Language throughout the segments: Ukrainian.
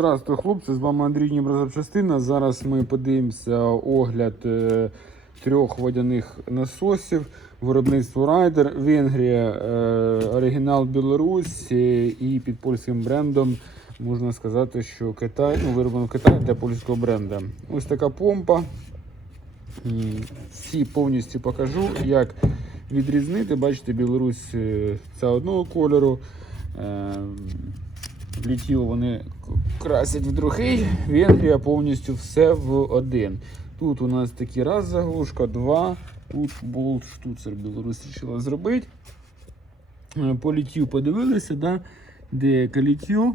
Здравствуйте, хлопці, з вами Андрій Ніброзапчастина. Зараз ми подивимося огляд е, трьох водяних насосів. Виробництво Райдер, Венгрія, е, оригінал Білорусь і під польським брендом можна сказати, що Китай, ну, вироблено в Китаї для польського бренда. Ось така помпа. Всі повністю покажу, як відрізнити. Бачите, Білорусь це одного кольору. Е, Літів вони красять в другий, Венгрія повністю все в один. Тут у нас такі раз заглушка, два. Тут болт штуцер Білорусь вирішила зробити. Е, По літію подивилися, да? деяке літьо.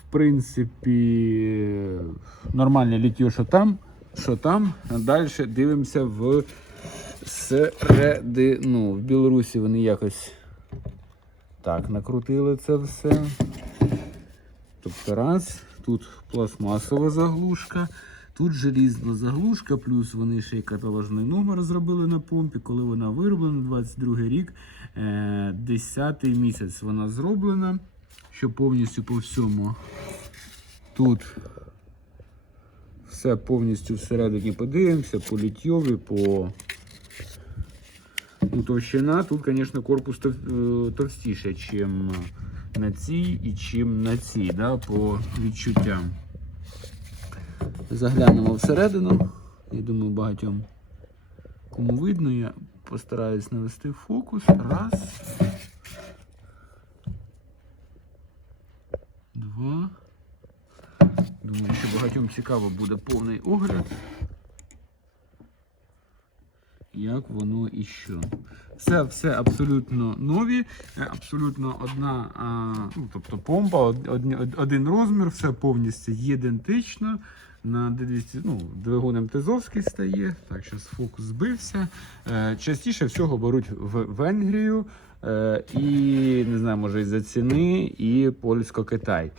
В принципі, нормальне літьо, що там, що там. Далі дивимося в середину. В Білорусі вони якось так накрутили це все. Тобто раз, тут пластмасова заглушка, тут желізна заглушка, плюс вони ще й каталожний номер зробили на помпі, коли вона вироблена, 22 рік, е, 10 місяць вона зроблена, що повністю по всьому. Тут все повністю всередині подивимося, по літьові, по ну, товщина. Тут, звісно, корпус е, товстіше, ніж на цій і чим на цій, да, по відчуттям. Заглянемо всередину. Я думаю, багатьом кому видно, я постараюсь навести фокус. Раз. Два. Думаю, що багатьом цікаво буде повний огляд. Як воно і що. Це все абсолютно нові, е, абсолютно одна, а, ну, тобто помпа, од- од- один розмір, все повністю ідентично. На D200, ну, двигун МТЗовський стає, так, зараз фокус збився. Е, частіше всього беруть в Венгрію е, і не знаю, може із-за ціни, і польсько-Китай.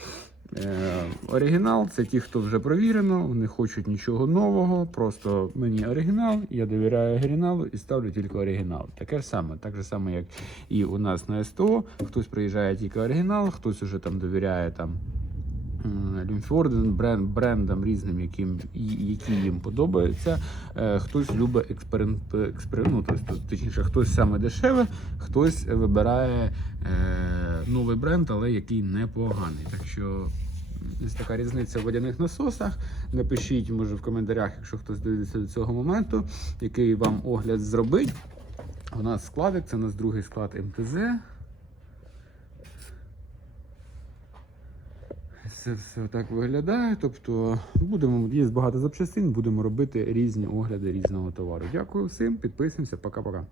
Е, оригінал це ті, хто вже провірено, не хочуть нічого нового. Просто мені оригінал, я довіряю оригіналу і ставлю тільки оригінал. Таке ж саме, так же саме, як і у нас на СТО. Хтось приїжджає тільки оригінал, хтось уже там довіряє там. Лімфорден бренд, брендам різним, яким, які їм подобаються. Е, хтось любить експеримент ну, тобто, точніше, хтось саме дешеве, хтось вибирає е, новий бренд, але який непоганий. Так що ось така різниця в водяних насосах. Напишіть, може, в коментарях, якщо хтось дивиться до цього моменту, який вам огляд зробить. У нас складик, це у нас другий склад МТЗ. Це все так виглядає. Тобто будемо, є багато запчастин, будемо робити різні огляди різного товару. Дякую всім, підписуємося, пока-пока.